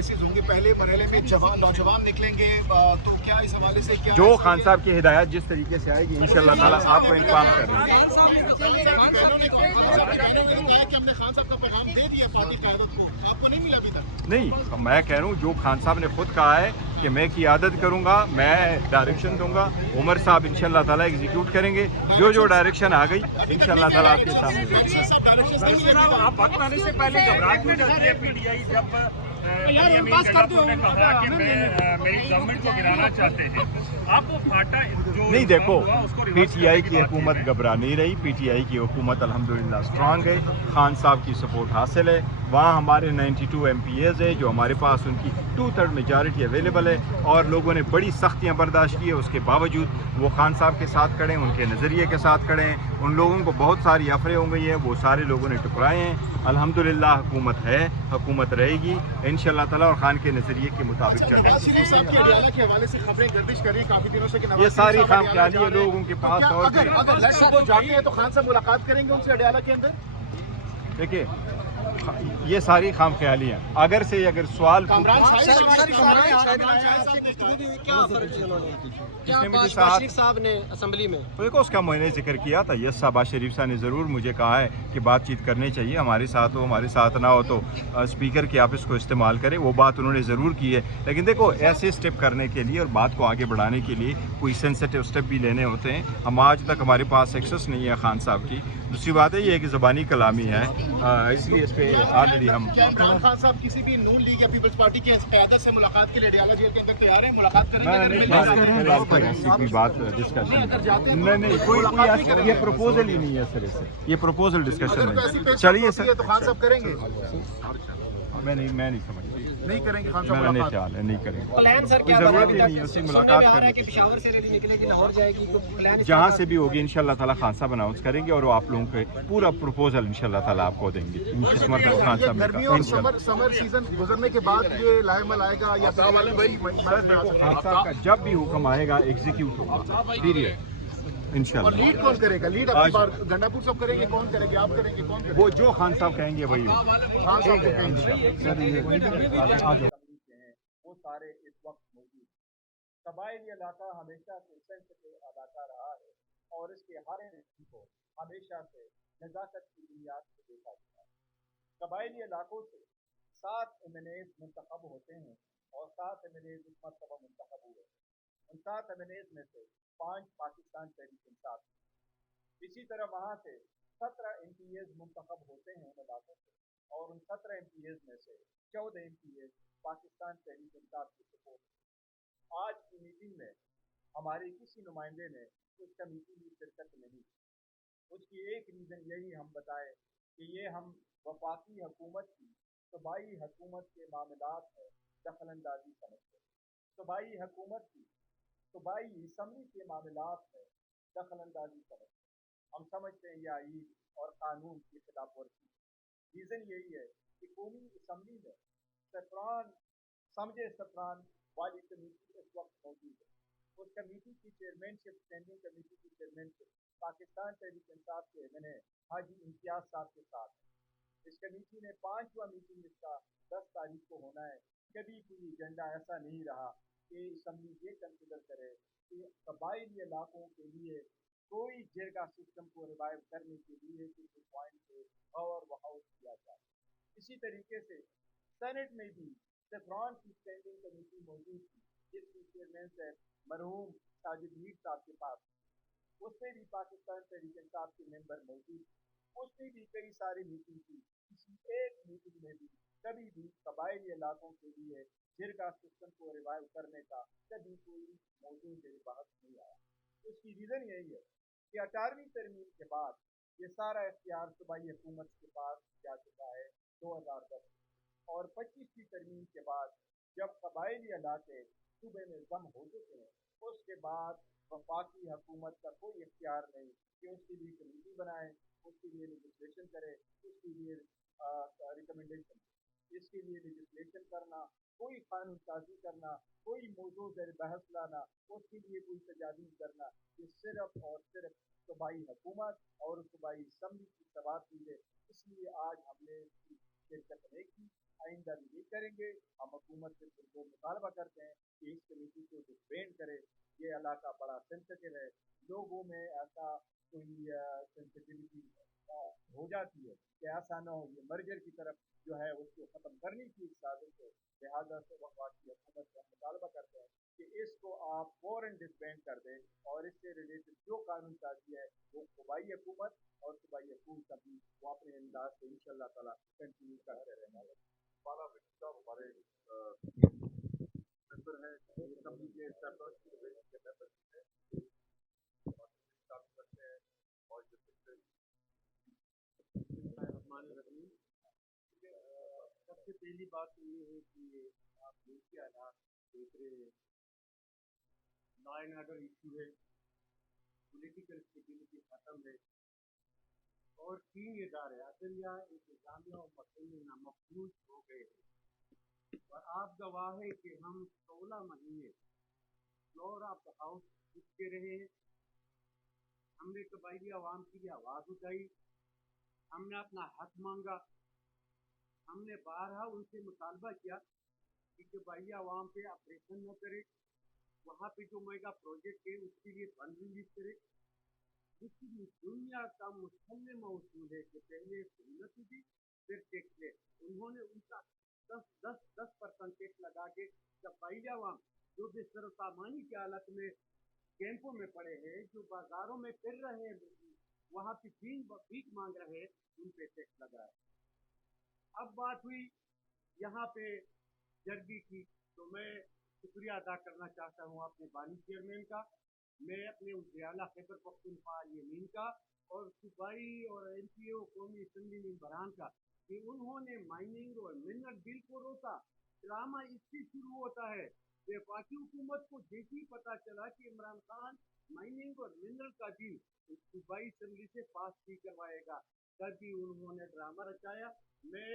होंगे पहले मरहले में नौजवान निकलेंगे, तो क्या इस हवाले से क्या जो खान साहब की हिदायत जिस तरीके से आएगी इंशाअल्लाह ताला आपको इन्फॉर्म करेंगे। कि हमने खान साहब का पैगाम दे दिया पार्टी क़यादत को, आपको नहीं मिला अभी तक? नहीं, मैं कह रहा हूँ जो खान साहब ने खुद कहा है कि मैं क़यादत करूँगा, मैं डायरेक्शन दूंगा, उमर साहब इंशाअल्लाह ताला एग्जीक्यूट करेंगे। जो जो डायरेक्शन आ गई इंशाअल्लाह ताला आपके सामने। आप वक्त आने से पहले घबरा क्यों जाती है पीटीआई जब मेरी गवर्नमेंट को गिराना चाहते हैं? आप वो फाटा जो नहीं, देखो उसको पीटीआई की हुकूमत घबरा नहीं रही, पीटीआई की हुकूमत अल्हम्दुलिल्लाह स्ट्रांग है, खान साहब की सपोर्ट हासिल है। वहाँ हमारे 92 MPAs है जो हमारे पास उनकी 2/3 मेजॉरिटी अवेलेबल है और लोगों ने बड़ी सख्तियाँ बर्दाश्त की है। उसके बावजूद वो खान साहब के साथ खड़े हैं, उनके नज़रिए के साथ खड़े हैं। उन लोगों को बहुत सारी अफरे हो गई है, वो सारे लोगों ने टुकराए हैं। अल्हम्दुलिल्लाह हुकूमत है, हुकूमत रहेगी इंशाअल्लाह ताला और खान के नज़रिए के मुताबिक चलेगी। के हवाले से खबरें गर्दिश कर रही काफी दिनों से कि ये सारी खाम ख्याली है लोगों के पास। और अगर वो जाते हैं तो खान साहब मुलाकात करेंगे उनसे अडियाला के अंदर? देखिए ये सारी खाम ख्याली हैं। अगर सवाल साहब ने असेंबली में देखो उसका मैंने जिक्र किया था। यस साहब शरीफ साहब ने ज़रूर मुझे कहा है कि बातचीत करनी चाहिए, हमारे साथ हो, हमारे साथ ना हो तो स्पीकर की आप इसको इस्तेमाल करें। वो बात उन्होंने ज़रूर की है, लेकिन देखो ऐसे स्टेप करने के लिए और बात को आगे बढ़ाने के लिए कोई सेंसिटिव स्टेप भी लेने होते हैं। हम आज तक हमारे पास एक्सेस नहीं है खान साहब की। दूसरी बात है ये कि ज़बानी कलामी है, इसलिए इस पर ऑलरेडी हम इमरान खान साहब किसी भी नून लीग या पीपल्स पार्टी की क़यादत से मुलाकात के लिए अडियाला जेल के अंदर तैयार हैं? मुलाकात करेंगे? ऐसी कोई बात डिस्कशन नहीं, कोई ये प्रपोजल ही नहीं है सिरे से, ये प्रपोजल डिस्कशन नहीं। चलिए सर, तो खान साहब करेंगे? मैं नहीं समझ नहीं करेंगे खान मेरा साहब? नहीं ख्याल है, नहीं करेंगे। प्लान सर कोई ज़रूरत ही नहीं है उससे मुलाकात करने की। पिशावर से रैली निकलेगी, लाहौर जाएगी, तो प्लान जहाँ से भी होगी इंशाल्लाह ताला खान साहब अनाउंस करेंगे और वो आप लोगों के पूरा प्रपोजल इंशाल्लाह ताला आपको देंगे। खान साहब ने गर्मियों और समर सीजन गुजरने के बाद ये लाएमल आएगा या खान साहब का जब भी हुक्म आएगा एग्जीक्यूट होगा, पीरियड। इंशाल्लाह। लीड कौन करेगा? लीड आपकी बार गंडापुर साहब करेंगे? कौन करेंगे? आप करेंगे? कौन करेगा? वो जो खान साहब कहेंगे वही होगा। खान साहब को कहेंगे। वो सारे इस वक्त मौजूद। कबायली इलाका हमेशा से सेंसिटिव इलाका रहा है और इसके हर हिस्से को हमेशा से नज़ाकत की बुनियाद पर देखा गया है। कबायली इलाकों से 7 MNAs मुंतखब होते हैं और 7 MNAs इस मरतबा मुंतखब हुए। उन 7 MNAs में से 5 पाकिस्तान तहरीक इंसाफ। इसी तरह वहाँ से 17 MPAs मुंतखब होते हैं उन इलाकों से और उन 17 MPAs में से 14 MPAs पाकिस्तान तहरीक इंसाफ की सपोर्ट। आज की मीटिंग में हमारे किसी नुमाइंदे ने उस कमेटी में शिरकत नहीं। उसकी एक रीज़न यही हम बताए कि ये हम वफाकी हुकूमत की सूबाई हुकूमत के मामलात में दखल अंदाजी समझते हैं। सूबाई हुकूमत की सूबाई असम्बली के मामलात में दखल अंदाजी समझते हैं। हम समझते हैं यह आईन और कानून की खिलाफ वर्जी। रीज़न यही है कि कौमी असम्बली में सफरान वाली कमेटी इस वक्त मौजूद है। उस कमेटी की चेयरमैनशिप, स्टैंडिंग कमेटी की चेयरमैनशिप पाकिस्तान तहरीक इंसाफ के MNA हाजी इम्तियाज साहब के साथ। इस कमेटी ने 5वां मीटिंग इसका 10 तारीख को होना है। कभी कोई एजेंडा ऐसा नहीं रहा कि असम्बली ये कंसिडर करे कि कबायली इलाकों के लिए कोई जिरगा सिस्टम को रिवाइव करने के लिए किसी पॉइंट पे और वहाउस किया जाए। इसी तरीके से सेनेट में भी सफरान की स्टैंडिंग कमेटी मौजूद थी जिसकी चेयरमैन से मरहूम साजिद मीर साहब के पास, उसमें भी पाकिस्तान तहरीक इंसाफ के मेंबर मौजूद। उसमें भी कई सारी मीटिंग की। किसी एक मीटिंग में भी कभी भी कबायली इलाकों के लिए जिरगा सिस्टम को रिवाइव करने का कभी कोई मौजूद बहस नहीं आया। उसकी रीज़न यही है कि 18वीं तरमीम के बाद ये सारा इख्तियार सूबाई हुकूमत के पास जा चुका है 2010 और 25वीं तरमीम के बाद जब कबायली इलाके सूबे में जम हो चुके हैं, उसके बाद वफाकी हुकूमत का कोई इख्तियार नहीं कि उसके लिए कमेटी बनाए, उसके लिए लेजिस्लेशन करे, उसके लिए रिकमेंडेशन, इसके लिए लेजिस्लेशन करना, कोई कानून साजी करना, कोई मौजू ज़र बहस लाना, उसके लिए कोई तजावीज़ करना, ये सिर्फ और सिर्फ सूबाई हुकूमत और सूबाई असम्बली की सवाल की है। इसलिए आज हमने शिरकत नहीं की। آئندہ بھی یہ کریں گے. ہم حکومت سے وہ مطالبہ کرتے ہیں کہ اس کمیٹی کو ڈسبینڈ کرے. یہ علاقہ بڑا سینسٹیو ہے, لوگوں میں ایسا کوئی سینسٹیوٹی ہو جاتی ہے کہ ایسا نہ ہو. یہ مرجر کی طرف جو ہے اس کو ختم کرنی تھی اس سازش کو. لہٰذا سے وفاقی حکومت سے ہم مطالبہ کرتے ہیں کہ اس کو آپ فوراً ڈسبینڈ کر دیں, اور اس سے ریلیٹڈ جو قانون سازی ہے وہ صوبائی حکومت اور صوبائی حکومت بھی وہ اپنے انداز سے انشاءاللہ تعالیٰ کنٹینیو کرتے رہنا ہے. بالا وکٹ صاحب ہمارے ممبر ہیں اسمبلی کے ممبر کرتے ہیں اور سب سے پہلی بات تو یہ ہے کہ آپ ملک کے حالات دیکھ رہے ہیں, لا اینڈ آرڈر ایشو ہے, پولیٹیکل اسٹیبلٹی ختم ہے, اور 3 ادارے عدلیہ, انتظامیہ اور محکمہ مفلوج ہو گئے ہیں. اور آپ گواہ ہیں کہ ہم 16 مہینے فلور آف دا ہاؤس کے رہے ہیں. ہم نے قبائلی عوام کے لیے آواز اٹھائی, ہم نے اپنا حق مانگا, ہم نے بارہا ان سے مطالبہ کیا کہ قبائلی عوام پہ آپریشن نہ کرے, وہاں پہ جو میگا پروجیکٹ ہے اس کے لیے فنڈ ریلیز کرے. لیکن دنیا کا مسلم اصول ہے کہ پہلے سہولت دی پھر ٹیکس لے. انہوں نے ان کا 10% ٹیکس لگا کے قبائلی عوام جو بھی سر سامانی کی حالت میں کیمپوں میں پڑے ہیں, جو بازاروں میں پھر رہے ہیں, وہاں پہ بھیک مانگ رہے ہیں, ان پہ ٹیکس لگا ہے. اب بات ہوئی یہاں پہ جرگی کی, تو میں شکریہ ادا کرنا چاہتا ہوں اپنے بانی چیئرمین کا, میں اپنے اجیالہ خیبر پختونخوا یمین کا, اور صوبائی اور ایم پی او قومی اسمبلی ممبران کا, کہ انہوں نے مائننگ اور منرل بل کو روکا. ڈرامہ اس سے شروع ہوتا ہے. وفاقی حکومت کو جیسے ہی پتا چلا کہ عمران خان مائننگ اور منرل کا بل صوبائی اسمبلی سے پاس نہیں کروائے گا, تبھی انہوں نے ڈرامہ رچایا. میں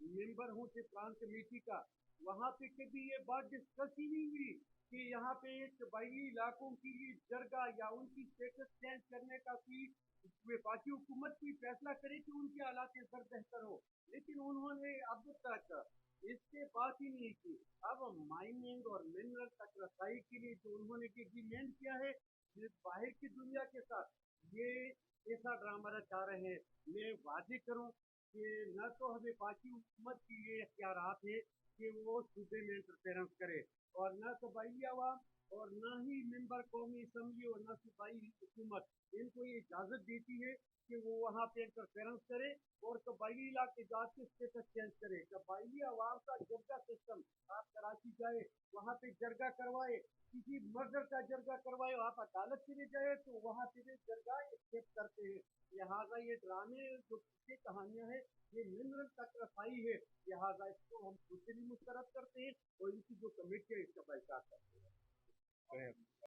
ممبر ہوں پلان کمیٹی کا, وہاں پہ کبھی یہ بات ڈسکس ہی نہیں ہوئی کہ یہاں پہ قبائلی علاقوں کے لیے جرگہ یا ان کی اسٹیٹس چینج کرنے کا کوئی وفاقی حکومت کوئی فیصلہ کرے کہ ان کے حالات زر بہتر ہو. لیکن انہوں نے اب تک اس سے بات ہی نہیں کی. اب مائننگ اور منرل تک رسائی کے لیے جو انہوں نے ایگریمنٹ کیا ہے باہر کی دنیا کے ساتھ, یہ ایسا ڈرامہ رچا رہے ہیں. میں واضح کروں کہ نہ تو وفاقی حکومت کے لیے اختیارات ہے کہ وہ صوبے میں انٹرفیرنس کرے, اور نہ قبائلی عوام اور نہ ہی ممبر قومی اسمبلی اور نہ صوبائی حکومت ان کو یہ اجازت دیتی ہے کہ وہ وہاں پہ انٹرفیرنس کرے اور قبائلی علاقے جات کے اسٹیٹس چینج کرے. قبائلی عوام کا جرگہ سسٹم, آپ کراچی جائے وہاں پہ جرگہ کروائے, کسی مردر کا جرگہ کروائے, آپ عدالت کے لیے جائے تو وہاں پہ جرگہ ایکسیپٹ کرتے ہیں. لہٰذا یہ ڈرامے جو پیچھے کہانیاں ہیں یہ منرل تک رسائی ہے. لہٰذا اس کو ہم خود سے بھی مسترد کرتے ہیں اور ان کی جو کمیٹی ہے اس کا بائیکاٹ کرتے ہیں.